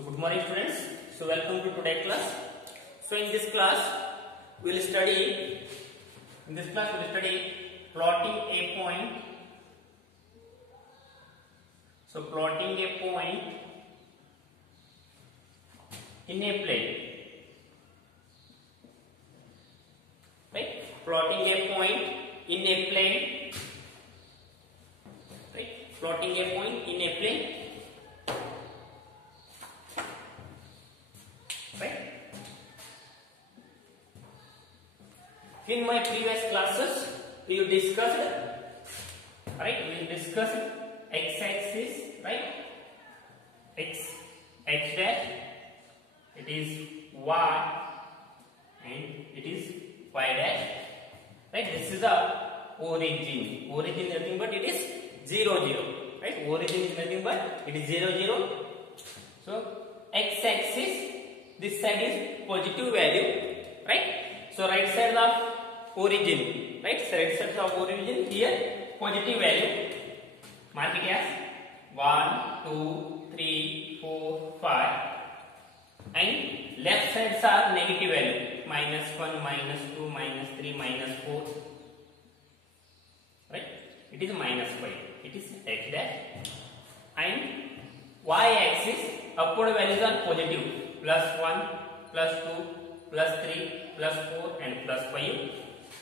So good morning students. So welcome to today's class. So in this class we will study plotting a point. So plotting a point in a plane. Right? Plotting a point in a plane. Right? Plotting a point in a plane. Right? In my previous classes, we discussed x-axis, right? X dash, it is y, and it is y dash. Right? This is the origin. Origin is nothing but it is 0, 0. Right? Origin is nothing but it is 0, 0. So x-axis. This side is positive value, right? So right side of origin, right? So right side of origin here positive value. Mark it as 1, 2, 3, 4, 5, and left sides are negative value. -1, -2, -3, -4. Right? It is -5. It is x dash. And y-axis upward values are positive. +1, +2, +3, +4 and +5,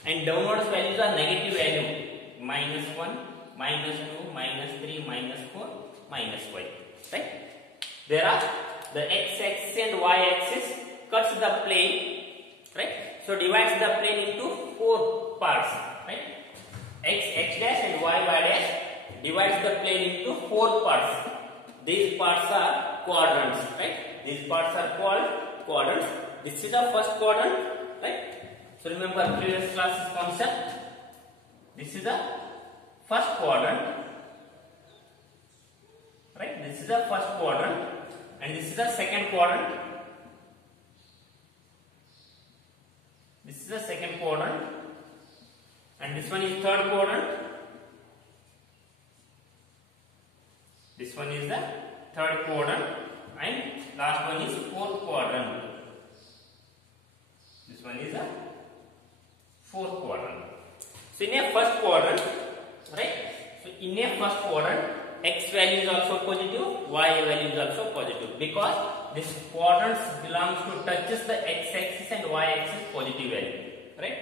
and downwards values are negative value, -1, -2, -3, -4, -5. Right? There are the x-axis and y-axis cuts the plane, right? So divides the plane into 4 parts, right? X dash and y dash divides the plane into 4 parts. These parts are quadrants, right? These parts are called quadrants. This is the first quadrant, right? So remember previous classes concept. This is the first quadrant, right? This is the first quadrant, and this is the second quadrant. This is the second quadrant, and this one is third quadrant. This one is the third quadrant. And last one is fourth quadrant. This one is the fourth quadrant. So in a first quadrant, right? So in a first quadrant, x value is also positive, y value is also positive, because this quadrant belongs to touches the x-axis and y-axis positive value, right?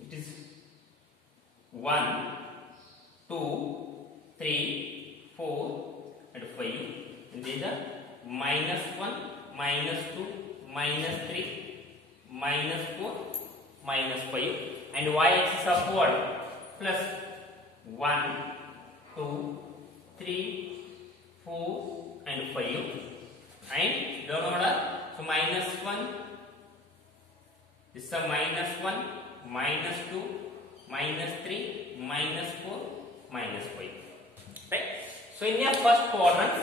It is 1, 2, 3, 4. And 5, and these are -1, -2, -3, -4, -5, and y-axis upward +1, 2, 3, 4, and 5, and downward so -1. This is a -1, -2, -3, -4, -5, right? So in your first quadrant,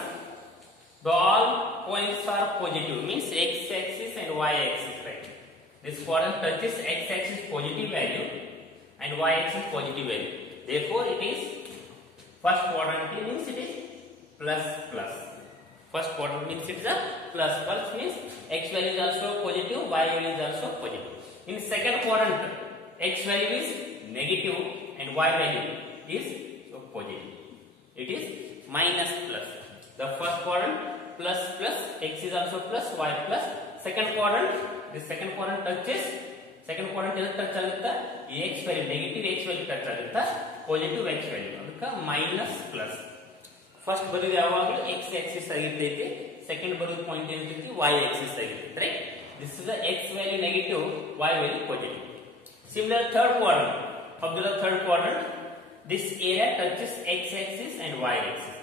the all points are positive, means x-axis and y-axis, right? This quadrant touches x-axis positive value and y-axis positive value. Therefore, it is first quadrant means it is plus plus. First quadrant means it is a plus plus, means x value is also positive, y value is also positive. In second quadrant, x value is negative and y value is positive. It is minus plus. The first quadrant plus plus, x is also plus, y plus. Second quadrant, the second quadrant touches, second quadrant is touch agutta x value, negative x value touch agutta positive x value, adukka minus plus. First ಬರೋದು ಯಾವಾಗಲೂ x axis ಆಗಿರ್ತೈತಿ, second ಬರೋದು point ಏನಿರ್ತೈತಿ y axis ಆಗಿರ್ತೈತಿ, right? This is the x value negative, y value positive. Similar third quadrant, observe the third quadrant. This area touches x axis and y axis.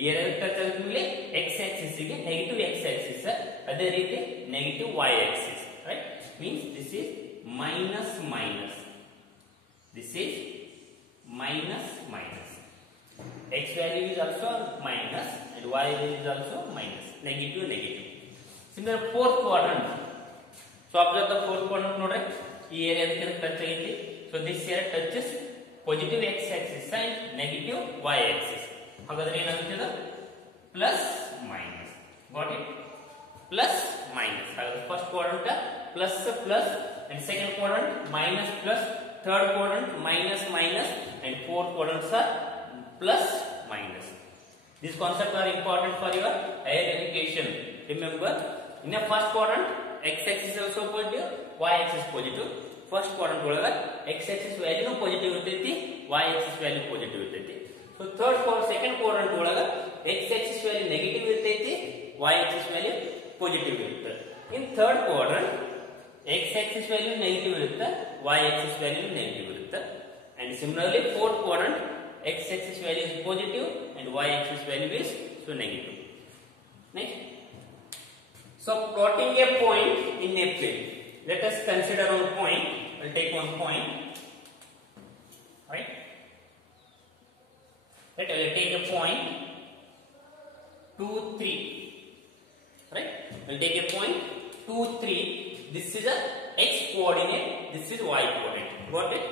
ಈ area touch ಆಗುತ್ತಲೆ x axis ಗೆ negative x axis, ಅದೇ ರೀತಿ negative y axis, right? Means this is minus minus. This is minus minus. X value is also minus and y value is also minus. Negative negative. Similar fourth quadrant. So observe the fourth quadrant ನೋಡ್ರಿ. ಈ area ಅದಕ್ಕೆ touch ಆಗೈತಿ. So this area touches positive x axis and negative y axis. ಹಾಗಾದ್ರೆ ಏನಾಗುತ್ತೆ ಇದು plus plus plus, and second quadrant minus plus, third quadrant minus minus, and fourth quadrants are plus minus. These concepts are important for your higher education. Remember, in a first quadrant, x-axis is also positive, y-axis positive. First quadrant ಒಳಗ x-axis value positive ಇರ್ತೈತಿ, y-axis value positive ಇರ್ತೈತಿ. So third quadrant, second quadrant ಒಳಗ x-axis value negative ಇರ್ತೈತಿ, y-axis value positive ಇರುತ್ತೆ. In third quadrant, x-axis value negative ಇರುತ್ತೆ, y-axis value negative ಇರುತ್ತೆ. And similarly, fourth quadrant, x-axis value is positive and y-axis value is so negative. Next. So plotting a point in a plane. Let us consider one point. We'll take one point. Right? We'll take a point 2, 3. Right? We'll take a point 2, 3. This is a x coordinate. This is y coordinate. Got it?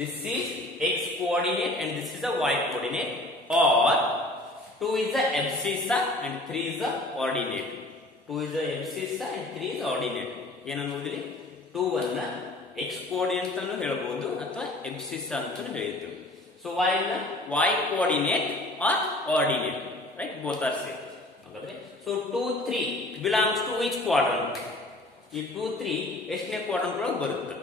This is x coordinate and this is a y coordinate. Or 2 is the abscissa and 3 is the ordinate. 2 is the abscissa and 3 is ordinate. ಏನನ್ನೋದ್ರಿ 2 ಅನ್ನ x coordinate ಅಂತಾನೂ ಹೇಳಬಹುದು ಅಥವಾ abscissa ಅಂತಾನೂ ಹೇಳ್ತೀವಿ. So y is the y coordinate or ordinate, right? Both are same. ಹಾಗಾದ್ರೆ so 2 3 belongs to which quadrant? ಈ 2 3 ಎಷ್ಟನೇ quadrant ಒಳಗೆ ಬರುತ್ತೆ?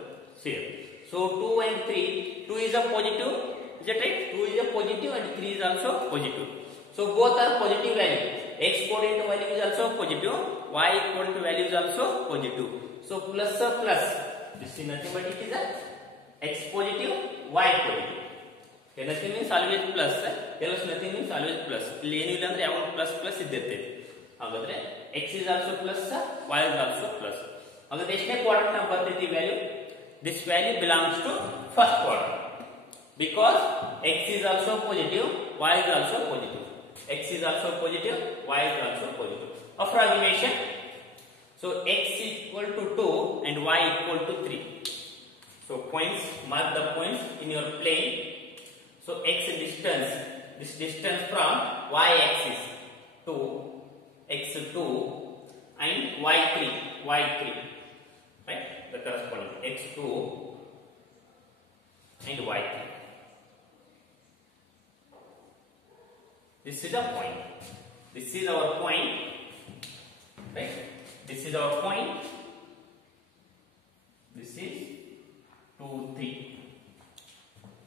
Same. So 2 and 3, 2 is a positive, is it right? 2 is a positive and 3 is also positive. So both are positive value. X coordinate value is also positive, y coordinate value is also positive. So plus or plus, this is nothing but it is a x positive, y positive. Nothing means always plus, else nothing means always plus. ಇಲ್ಲಿ ಏನಿಲ್ಲ ಅಂದ್ರೆ ಯಾವಾಗ plus plus ಇದ್ದಿರ್ತೈತೆ. ಹಾಗಾದ್ರೆ x is also plus, y is also plus. ಹಾಗಾದ್ರೆ ಎಷ್ಟನೇ quadrant ನ ಬರ್ತೈತಿ value? This value belongs to first quadrant because x is also positive, y is also positive. X is also positive, y is also positive. Approximation. So x equal to 2 and y equal to 3. So points, mark the points in your plane. So x distance, this distance from y axis to x2 and y3, right? The corresponding x2 and y3. This is a point. This is our point, right? This is our point. This is 2 3.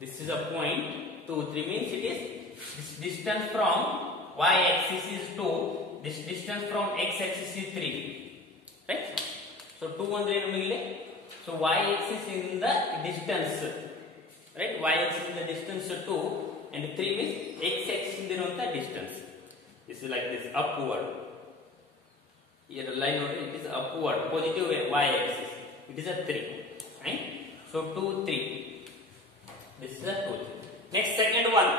This is a point 2 3 means it is this distance from y axis is 2. This distance from x axis is 3, right? So 2 andre ಏನು ಇಲ್ಲಿ? So y axis in the distance, right? Y axis in the distance 2 and 3 means x axis in the distance. This is like this upward. Here line note it is upward, positive y axis. It is a 3, right? So 2 3. This is a 2. Next second one.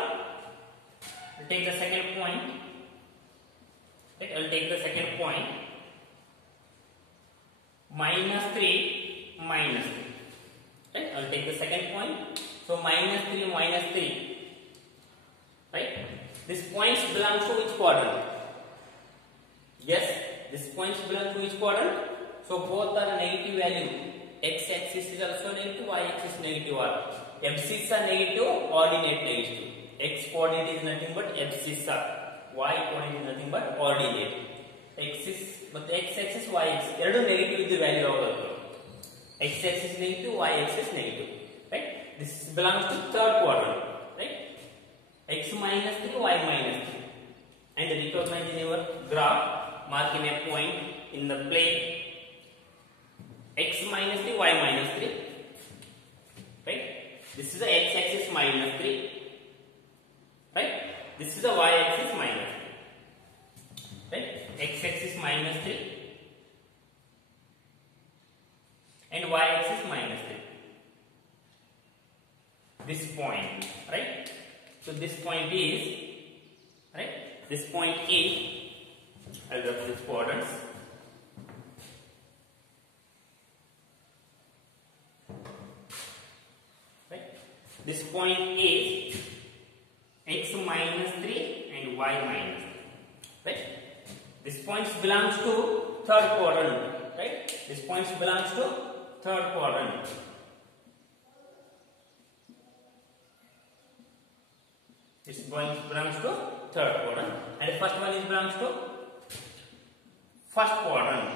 We'll take the second point. Right? I'll take the second point. Minus 3, minus 3. Right? I'll take the second point. So minus 3, minus 3. Right? This points belongs to which quadrant? Yes, this points belong to which quadrant? So both are negative value. X axis is also negative, y axis negative. Or abscissa negative, ordinate negative. X coordinate is nothing but abscissa. Y coordinate is nothing but ordinate. But x axis, y axis, ಎರಡು negative is the value of the x axis negative, y axis negative. Right? This belongs to third quadrant. Right? X minus 3, y minus 3. And recognize in your graph, mark in a point in the plane. X minus 3, y minus 3. Right? This is the x axis minus 3. Right? This is the y axis minus 3. Right? X axis minus 3 and y axis minus 3. This point, right? So this point is, right? This point is, I'll draw these coordinates. Right? This point is x minus 3 and y minus 3. Right? This point belongs to third quadrant. right? This point belongs to third quadrant. This point belongs to third quadrant, and first one is belongs to first quadrant.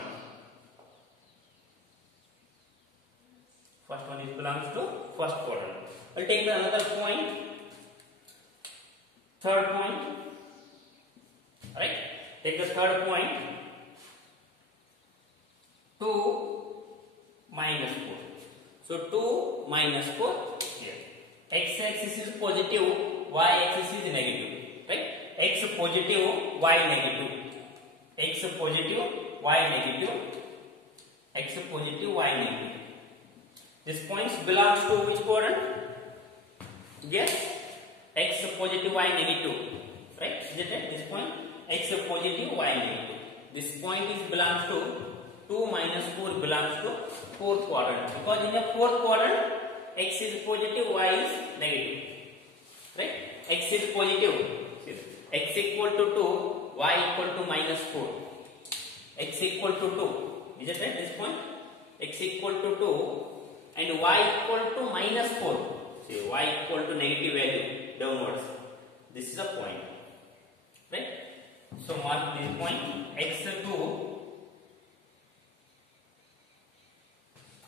First one is belongs to first quadrant. We'll take another point, third point. Right? Take the third point. 2 minus 4. So 2 minus 4 here. X axis is positive, y axis is negative. Right? X positive, y negative. X positive, y negative. X positive, y negative. This points belongs to which quadrant? Yes, x positive, y negative. Right? Is it right? This point x positive, y negative. This point is belongs to 2 minus 4 belongs to fourth quadrant, because in the fourth quadrant x is positive, y is negative. Right? X is positive. X equal to 2, y equal to minus 4. X equal to 2. Is it right? This point x equal to 2 and y equal to minus 4. See, y equal to negative value downwards. This is a point. Right? So mark this point x2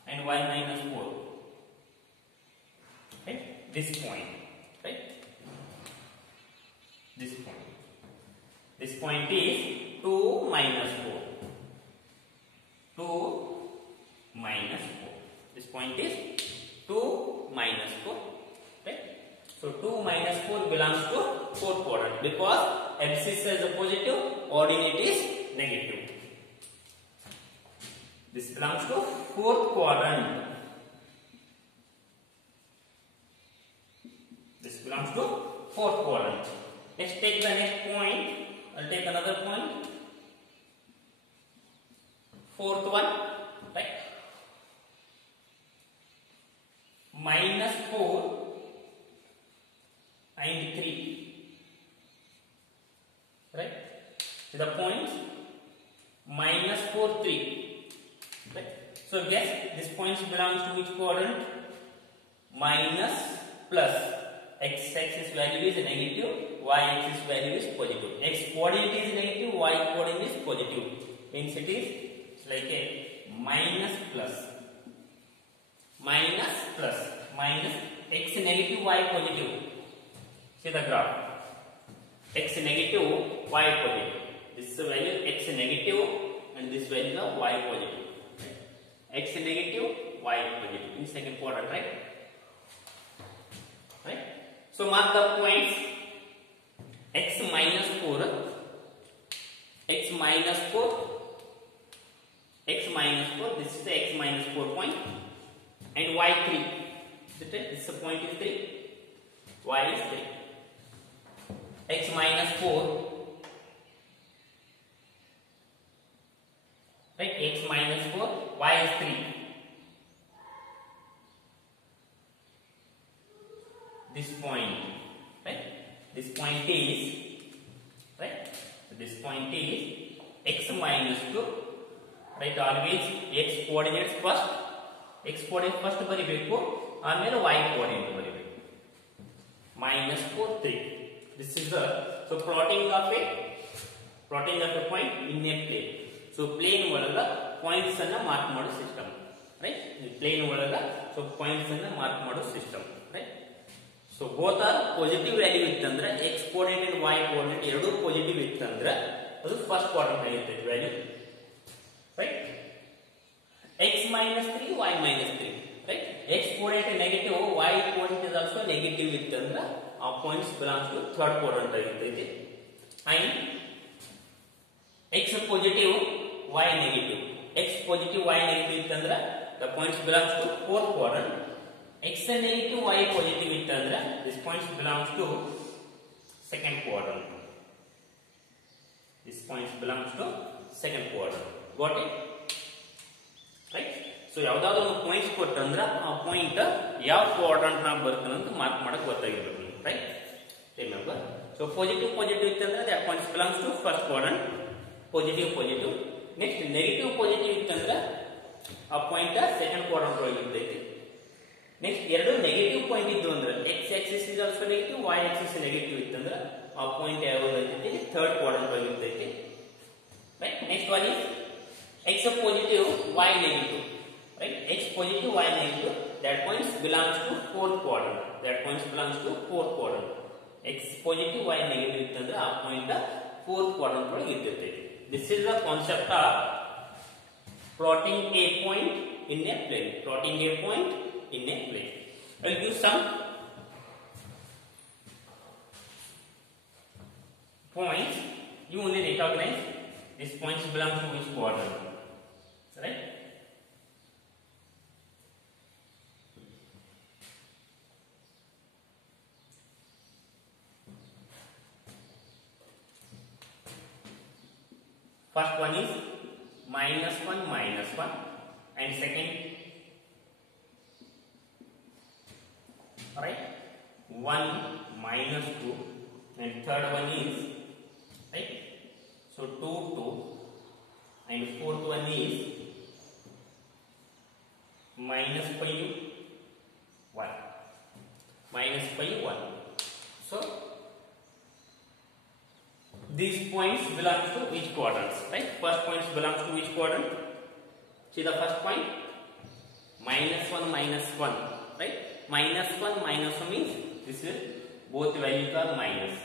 and y minus 4. Right? This point. Right? This point. This point is 2 minus 4. 2 minus 4. This point is 2 minus 4. Right? So 2 minus 4 belongs to fourth quadrant, because axis is a positive, ordinate is negative. This belongs to fourth quadrant. This belongs to fourth quadrant. Next, take the next point. I'll take another point. Fourth one, right? Minus 4 and 3. Right? The points minus 4, 3. Right? So guess this points belongs to which quadrant? Minus plus. X axis value is negative, y axis value is positive. X coordinate is negative, y coordinate is positive. Means it is like a minus plus. Minus plus. Minus x negative, y positive. See the graph. X negative, y positive. This is the value x negative and this value is y positive. X negative, y positive in second quadrant, right? Right? So mark the points x minus 4, x minus 4, x minus 4, this is the x minus 4 point, and y 3. This point is 3, y is 3. X minus 4, right? X minus 4, y is 3. This point, right? This point is, right? So this point is x minus 2, right? Always x coordinates first. X coordinate first ಬರಿಬೇಕು, ಆಮೇಲೆ y coordinate ಬರಿಬೇಕು. Minus 4, 3. This is the plotting of a point in a plane. So plane ಒಳಗ points ಅನ್ನ mark ಮಾಡೋ system, right? Plane ಒಳಗ points ಅನ್ನ mark ಮಾಡೋ system, right? So both are positive value ಇತ್ತಂದ್ರೆ x coordinate and y coordinate ಎರಡೂ positive ಇತ್ತಂದ್ರೆ ಅದು first quadrant ಆಗಿರುತ್ತೆ value, right? X minus 3, y minus 3, right? X coordinate negative, y coordinate is also negative ಇತ್ತಂದ್ರೆ ಆ points belongs to third quadrant ಆಗಿರುತ್ತೆ. And x positive, y negative. X positive, y negative ಇತ್ತಂದ್ರೆ the points belongs to fourth quadrant. X negative, y positive ಇತ್ತಂದ್ರೆ this points belongs to second quadrant. This points belongs to second quadrant. Got it? Right? So ಯಾವುದಾದ್ರು ಒಂದು points ಕೊಟ್ಟಂದ್ರೆ ಆ point ಯಾವ quadrant ನಾಗ ಬರ್ತದೆ ಅಂತ mark ಮಾಡಕ್ಕೆ ಗೊತ್ತಾಗಿರಬೇಕು, right? Remember? So positive ಇತ್ತಂದ್ರೆ that points belongs to first quadrant. Positive next negative positive ಇತ್ತಂದ್ರೆ ಆ ಪಾಯಿಂಟ್ ಸೆಕೆಂಡ್ ಕ್ವಾಡ್ರಂಟ್ ಒಳಗೆ ಇರ್ತೈತಿ. ನೆಕ್ಸ್ಟ್ ಎರಡು ನೆಗೆಟಿವ್ ಪಾಯಿಂಟ್ ಇದ್ದು ಅಂದ್ರೆ X axis is also negative, Y axis negative ಇತ್ತಂದ್ರೆ ಆ ಪಾಯಿಂಟ್ ಯಾವಾಗ ಇರ್ತೈತಿ ಥರ್ಡ್ ಕ್ವಾಡ್ರಂಟ್ ಒಳಗೆ ಇರ್ತೈತಿ. Right. Next one is x positive, y negative. Right? X positive, y negative. That points belongs to fourth quadrant. That points belongs to fourth quadrant. X positive, y negative ಇತ್ತಂದ್ರೆ ಆ point fourth quadrant ಒಳಗೆ ಇರ್ತೈತಿ. This is the concept of plotting a point in a plane. Plotting a point in a plane. I will give some points. You only recognize these points belong to which quadrant. Right? First one is -1 and second, right, 1 -2 and third one is, right, so 2 2 and fourth one is -5 1. So these points belong to which quadrants? Right? First points belongs to which quadrant? See the first point, -1 -1. Right? -1 means this is both values are minus.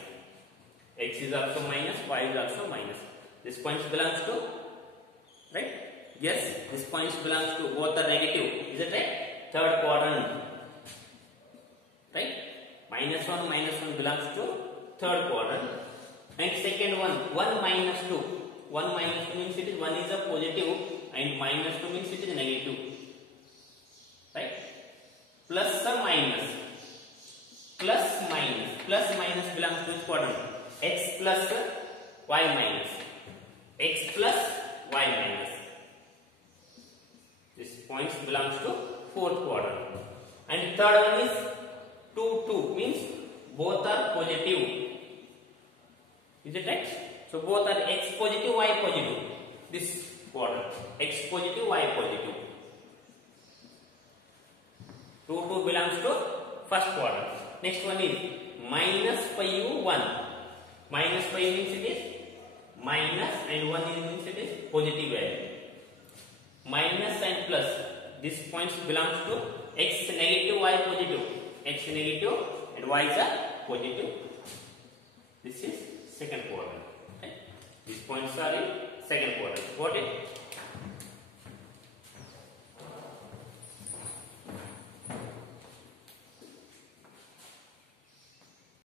X is also minus, y is also minus. This points belongs to, right? Yes, this points belongs to both are negative. Is it right? Third quadrant. Right? -1 belongs to third quadrant. And second one, 1 -2. 1 -2 means it is 1 is a positive and -2 means it is negative. Right? Plus or minus. Plus minus belongs to which quadrant? X plus y minus. X plus y minus. This points belongs to fourth quadrant. And third one is 2 2 means both are positive. Is it right? So both are x positive, y positive. This quadrant, x positive, y positive. 2 2 belongs to first quadrant. Next one is -5 1. -5 means it is minus and 1 means it is positive value. Minus and plus. This points belongs to x negative, y positive. X negative and y is a positive. This is second quadrant. Right? These points are in second quadrant. Got it?